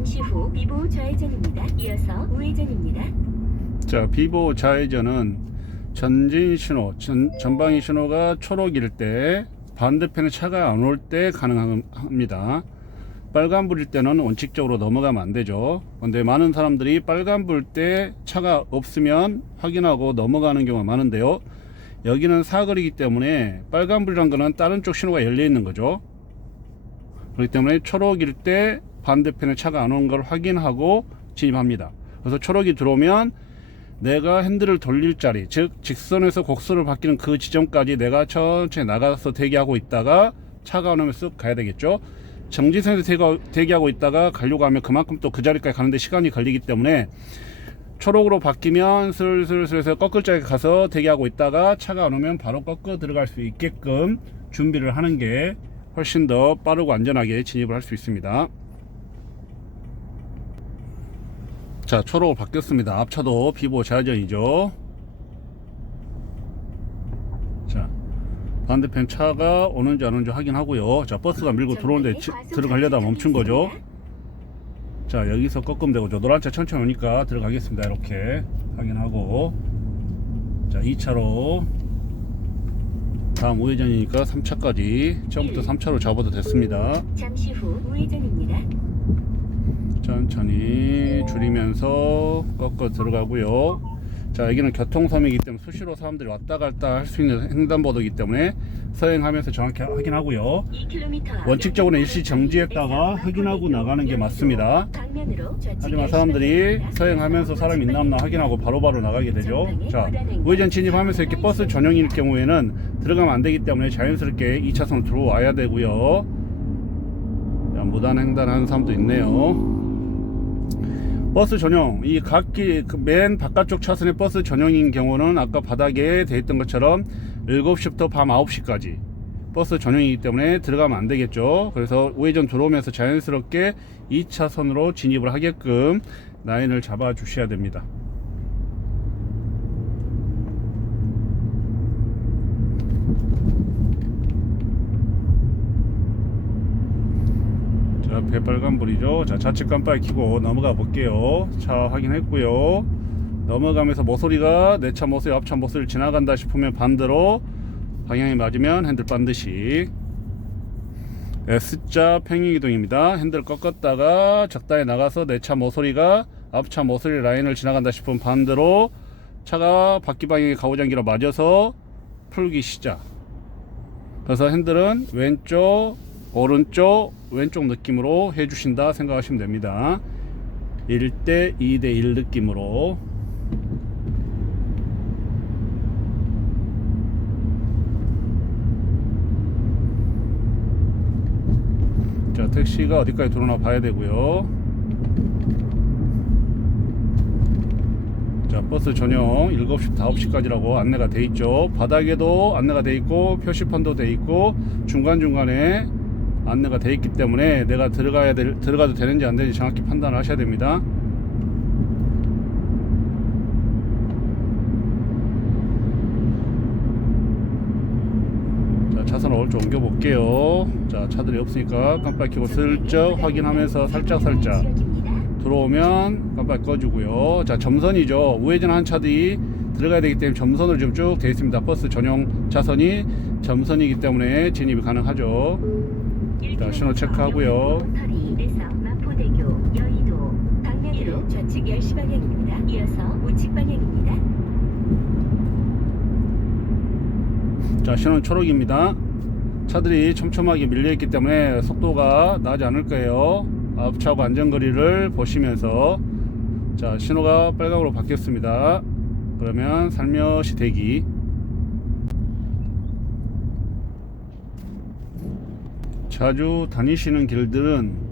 잠시 후 비보 좌회전입니다. 이어서 우회전입니다. 자, 비보 좌회전은 전진 신호, 전방위 신호가 초록일 때, 반대편에 차가 안 올 때 가능합니다. 빨간불일 때는 원칙적으로 넘어가면 안 되죠. 근데 많은 사람들이 빨간불 때 차가 없으면 확인하고 넘어가는 경우가 많은데요. 여기는 사거리이기 때문에 빨간불이란 거는 다른 쪽 신호가 열려 있는 거죠. 그렇기 때문에 초록일 때 반대편에 차가 안 오는 걸 확인하고 진입합니다. 그래서 초록이 들어오면 내가 핸들을 돌릴 자리, 즉 직선에서 곡선을 바뀌는 그 지점까지 내가 천천히 나가서 대기하고 있다가 차가 오면 쓱 가야 되겠죠. 정지선에서 대기하고 있다가 가려고 하면 그만큼 또 그 자리까지 가는데 시간이 걸리기 때문에 초록으로 바뀌면 슬슬 꺾을 자리에 가서 대기하고 있다가 차가 안 오면 바로 꺾어 들어갈 수 있게끔 준비를 하는 게 훨씬 더 빠르고 안전하게 진입을 할 수 있습니다. 자, 초록으로 바뀌었습니다. 앞차도 비보 좌회전이죠. 자, 반대편 차가 오는지 안 오는지 확인하고요. 자, 버스가 밀고 들어오는데 들어가려다 멈춘 거죠. 자, 여기서 꺾으면 되고, 노란 차 천천히 오니까 들어가겠습니다. 이렇게 확인하고, 자, 2차로 다음 우회전이니까 3차까지 처음부터 3차로 잡아도 됐습니다. 잠시 후 우회전입니다. 천천히 줄이면서 꺾어 들어가고요. 자, 여기는 교통섬이기 때문에 수시로 사람들이 왔다 갔다 할 수 있는 횡단보도이기 때문에 서행하면서 정확히 확인하고요. 원칙적으로는 일시 정지했다가 확인하고 나가는 게 맞습니다. 하지만 사람들이 서행하면서 사람이 있나 없나 확인하고 바로바로 나가게 되죠. 자, 우회전 진입하면서 이렇게 버스 전용일 경우에는 들어가면 안 되기 때문에 자연스럽게 2차선 들어와야 되고요. 자, 무단 횡단하는 사람도 있네요. 버스 전용, 이 각기 맨 바깥쪽 차선의 버스 전용인 경우는 아까 바닥에 돼 있던 것처럼 7시부터 밤 9시까지 버스 전용이기 때문에 들어가면 안 되겠죠. 그래서 우회전 들어오면서 자연스럽게 2차선으로 진입을 하게끔 라인을 잡아 주셔야 됩니다. 자, 앞에 빨간불이죠. 자, 좌측 깜빡이 켜고 넘어가 볼게요. 차 확인했고요. 넘어가면서 모서리가 내 차 모서리, 앞차 모서리를 지나간다 싶으면 반대로 방향이 맞으면 핸들 반드시. S자 평행이동입니다. 핸들 꺾었다가 적당히 나가서 내 차 모서리가 앞차 모서리 라인을 지나간다 싶으면 반대로 차가 바퀴 방향이 가오장기로 맞아서 풀기 시작. 그래서 핸들은 왼쪽 오른쪽 왼쪽 느낌으로 해주신다 생각하시면 됩니다. 1대 2대 1 느낌으로. 자, 택시가 어디까지 들어오나 봐야 되고요. 자, 버스 전용 7시부터 9시까지라고 안내가 돼 있죠. 바닥에도 안내가 돼 있고 표시판도 돼 있고 중간중간에 안내가 돼 있기 때문에 내가 들어가도 되는지 안 되는지 정확히 판단을 하셔야 됩니다. 자, 차선 오른쪽 옮겨 볼게요. 자, 차들이 없으니까 깜빡이 켜고 슬쩍 확인하면서 살짝 들어오면 깜빡이 꺼주고요. 자, 점선이죠. 우회전 한 차들이 들어가야 되기 때문에 점선으로 지금 쭉 되어 있습니다. 버스 전용 차선이 점선이기 때문에 진입이 가능하죠. 자, 신호 체크하고요. 좌측 10시 방향입니다. 이어서 우측 방향입니다. 자, 신호는 초록입니다. 차들이 촘촘하게 밀려있기 때문에 속도가 나지 않을 거예요. 앞차하고 안전거리를 보시면서. 자, 신호가 빨강으로 바뀌었습니다. 그러면 살며시 대기. 자주 다니시는 길들은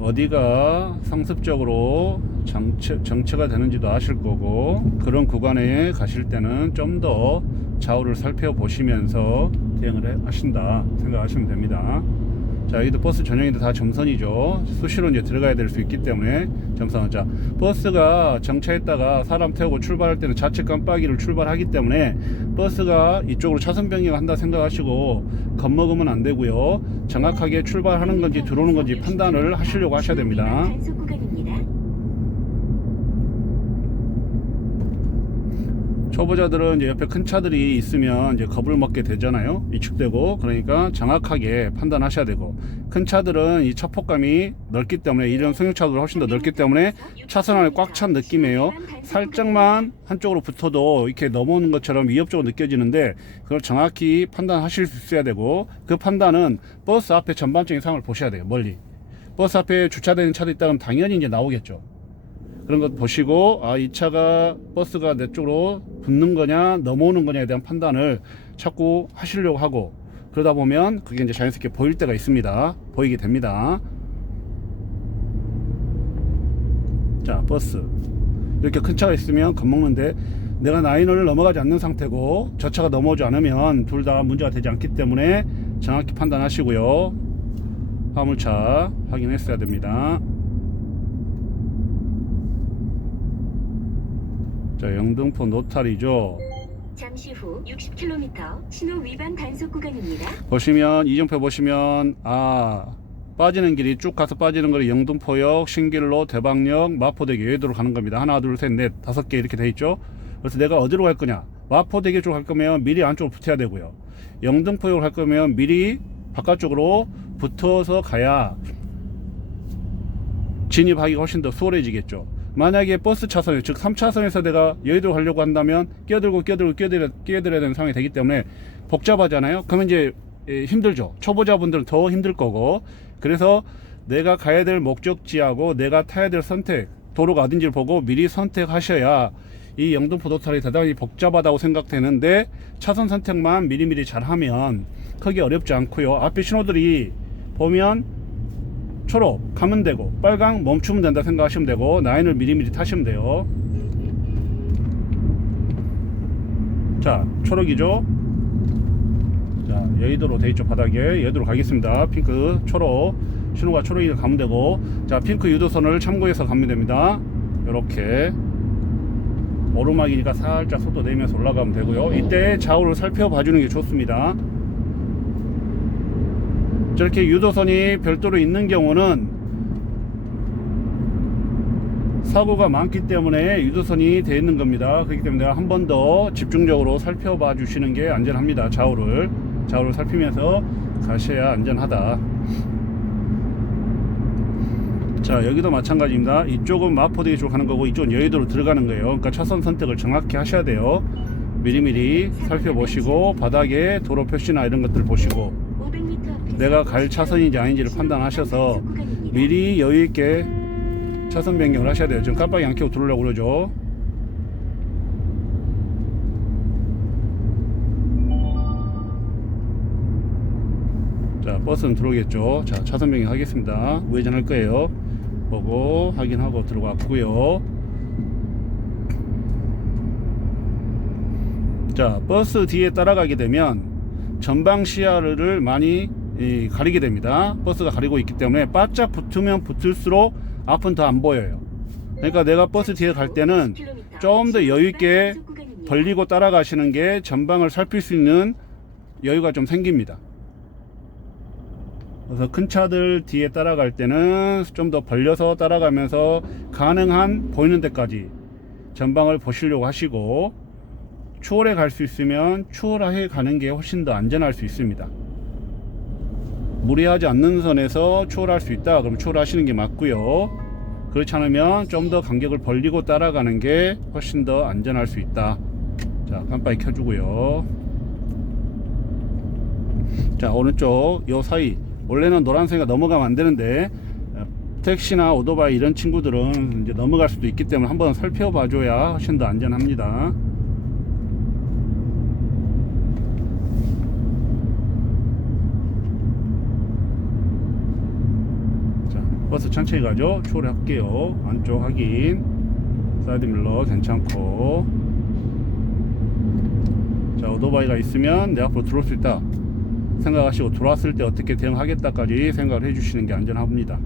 어디가 상습적으로 정체가 되는지도 아실 거고, 그런 구간에 가실 때는 좀 더 좌우를 살펴보시면서 대응을 하신다 생각하시면 됩니다. 자, 여기도 버스 전용인데 다 점선이죠. 수시로 이제 들어가야 될 수 있기 때문에 점선. 자, 버스가 정차했다가 사람 태우고 출발할 때는 좌측 깜빡이를 출발하기 때문에 버스가 이쪽으로 차선 변경한다 생각하시고 겁먹으면 안 되고요. 정확하게 출발하는 건지 들어오는 건지 판단을 하시려고 하셔야 됩니다. 단속 구간입니다. 초보자들은 이제 옆에 큰 차들이 있으면 이제 겁을 먹게 되잖아요. 위축되고. 그러니까 정확하게 판단하셔야 되고, 큰 차들은 이 차폭감이 넓기 때문에, 이런 승용차들은 훨씬 더 넓기 때문에 차선 안에 꽉 찬 느낌이에요. 살짝만 한쪽으로 붙어도 이렇게 넘어오는 것처럼 위협적으로 느껴지는데, 그걸 정확히 판단하실 수 있어야 되고, 그 판단은 버스 앞에 전반적인 상황을 보셔야 돼요. 멀리 버스 앞에 주차되는 차도 있다면 당연히 이제 나오겠죠. 그런 것 보시고, 아, 이 차가 버스가 내 쪽으로 붙는 거냐 넘어오는 거냐에 대한 판단을 자꾸 하시려고 하고, 그러다 보면 그게 이제 자연스럽게 보일 때가 있습니다. 보이게 됩니다. 자, 버스 이렇게 큰 차가 있으면 겁먹는데, 내가 라인을 넘어가지 않는 상태고 저 차가 넘어오지 않으면 둘 다 문제가 되지 않기 때문에 정확히 판단하시고요. 화물차 확인했어야 됩니다. 자, 영등포 노탈이죠. 잠시 후 60km 신호 위반 단속 구간입니다. 보시면 이정표 보시면, 아, 빠지는 길이 쭉 가서 빠지는 거리 영등포역, 신길로, 대방역, 마포대교, 여의도로 가는 겁니다. 하나, 둘, 셋, 넷, 5개 이렇게 돼 있죠. 그래서 내가 어디로 갈 거냐, 마포대교 쪽으로 갈 거면 미리 안쪽으로 붙어야 되고요. 영등포역으로 갈 거면 미리 바깥쪽으로 붙어서 가야 진입하기가 훨씬 더 수월해지겠죠. 만약에 버스 차선, 즉 3차선에서 내가 여의도 가려고 한다면 끼어들어야 되는 상황이 되기 때문에 복잡하잖아요. 그러면 이제 힘들죠. 초보자분들은 더 힘들 거고, 그래서 내가 가야 될 목적지하고 내가 타야 될 선택, 도로가 어딘지를 보고 미리 선택하셔야 이 영등포 노탈이 대단히 복잡하다고 생각되는데, 차선 선택만 미리미리 잘하면 크게 어렵지 않고요. 앞에 신호들이 보면 초록 가면 되고 빨강 멈추면 된다 생각하시면 되고, 라인을 미리미리 타시면 돼요. 자, 초록이죠. 자, 여의도로 돼있죠. 바닥에 여의도로 가겠습니다. 핑크 초록, 신호가 초록이니까 가면 되고, 자, 핑크 유도선을 참고해서 가면 됩니다. 요렇게 오르막이니까 살짝 속도 내면서 올라가면 되고요. 이때 좌우를 살펴봐 주는 게 좋습니다. 저렇게 유도선이 별도로 있는 경우는 사고가 많기 때문에 유도선이 되어 있는 겁니다. 그렇기 때문에 한 번 더 집중적으로 살펴봐 주시는 게 안전합니다. 좌우를 살피면서 가셔야 안전하다. 자, 여기도 마찬가지입니다. 이쪽은 마포대교 쪽으로 가는 거고 이쪽은 여의도로 들어가는 거예요. 그러니까 차선 선택을 정확히 하셔야 돼요. 미리미리 살펴보시고, 바닥에 도로 표시나 이런 것들 보시고, 내가 갈 차선인지 아닌지를 판단하셔서 미리 여유있게 차선 변경을 하셔야 돼요. 지금 깜빡이 안 켜고 들어오려고 그러죠. 자, 버스는 들어오겠죠. 자, 차선 변경 하겠습니다. 우회전할 거예요. 보고 확인하고 들어갔고요. 자, 버스 뒤에 따라가게 되면 전방 시야를 많이 가리게 됩니다. 버스가 가리고 있기 때문에 바짝 붙으면 붙을수록 앞은 더 안 보여요. 그러니까 내가 버스 뒤에 갈 때는 좀 더 여유있게 벌리고 따라가시는 게 전방을 살필 수 있는 여유가 좀 생깁니다. 그래서 큰 차들 뒤에 따라갈 때는 좀 더 벌려서 따라가면서 가능한 보이는 데까지 전방을 보시려고 하시고, 추월해 갈 수 있으면 추월해 가는 게 훨씬 더 안전할 수 있습니다. 무리하지 않는 선에서 추월할 수 있다 그럼 추월하시는 게 맞고요. 그렇지 않으면 좀 더 간격을 벌리고 따라가는 게 훨씬 더 안전할 수 있다. 자, 깜빡이 켜주고요. 자, 오른쪽 요 사이, 원래는 노란색이 넘어가면 안 되는데 택시나 오토바이 이런 친구들은 이제 넘어갈 수도 있기 때문에 한번 살펴봐 줘야 훨씬 더 안전합니다. 버스 천천히 가죠. 추월할게요. 안쪽 확인. 사이드밀러 괜찮고. 자, 오토바이가 있으면 내 앞으로 들어올 수 있다. 생각하시고 들어왔을 때 어떻게 대응하겠다까지 생각을 해주시는 게 안전합니다.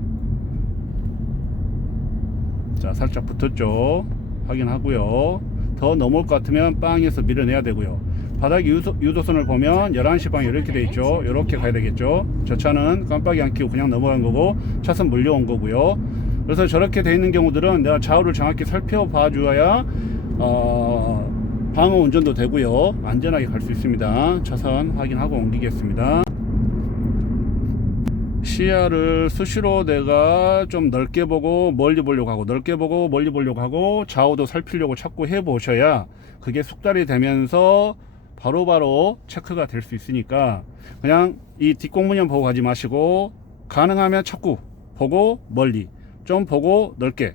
자, 살짝 붙었죠. 확인하고요. 더 넘어올 것 같으면 빵에서 밀어내야 되고요. 바닥 유도선을 보면 11시 방이 이렇게 돼 있죠. 이렇게 가야 되겠죠. 저 차는 깜빡이 안 켜고 그냥 넘어간 거고 차선 물려온 거고요. 그래서 저렇게 돼 있는 경우들은 내가 좌우를 정확히 살펴봐 주어야 방어 운전도 되고요. 안전하게 갈 수 있습니다. 차선 확인하고 옮기겠습니다. 시야를 수시로 내가 좀 넓게 보고 멀리 보려고 하고, 넓게 보고 멀리 보려고 하고, 좌우도 살피려고 자꾸 해 보셔야 그게 숙달이 되면서 바로바로 체크가 될 수 있으니까, 그냥 이 뒷공문형 보고 가지 마시고 가능하면 자꾸 보고 멀리, 좀 보고 넓게,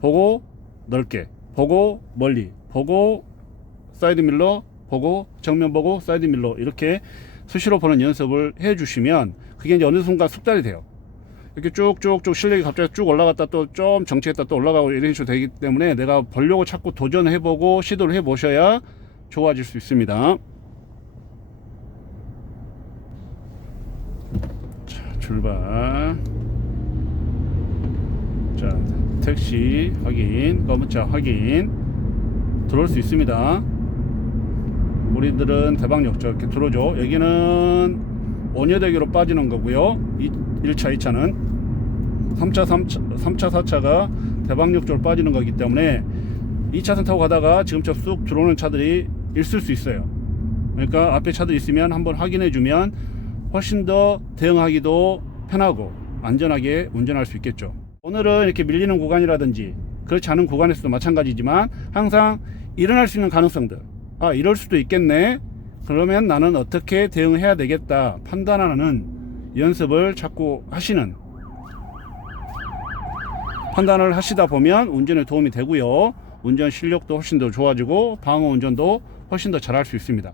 보고 넓게, 보고 멀리, 보고 사이드 밀러, 보고 정면 보고 사이드 밀러, 이렇게 수시로 보는 연습을 해 주시면 그게 이제 어느 순간 숙달이 돼요. 이렇게 쭉쭉쭉 실력이 갑자기 쭉 올라갔다 또 좀 정체했다 또 올라가고 이런 식으로 되기 때문에 내가 보려고 자꾸 도전해 보고 시도를 해 보셔야 좋아질 수 있습니다. 자, 출발. 자, 택시 확인, 검은 차 확인. 들어올 수 있습니다. 우리들은 대방역 저렇게 들어오죠. 여기는 원효대교로 빠지는 거고요. 1차, 2차는 3차, 4차가 대방역 쪽으로 빠지는 거기 때문에 2차선 타고 가다가 지금처럼 쑥 들어오는 차들이 있을 수 있어요. 그러니까 앞에 차들 있으면 한번 확인해 주면 훨씬 더 대응하기도 편하고 안전하게 운전할 수 있겠죠. 오늘은 이렇게 밀리는 구간이라든지 그렇지 않은 구간에서도 마찬가지지만 항상 일어날 수 있는 가능성들, 아, 이럴 수도 있겠네, 그러면 나는 어떻게 대응해야 되겠다 판단하는 연습을 자꾸 하시는, 판단을 하시다 보면 운전에 도움이 되고요. 운전 실력도 훨씬 더 좋아지고 방어 운전도 훨씬 더 잘할 수 있습니다.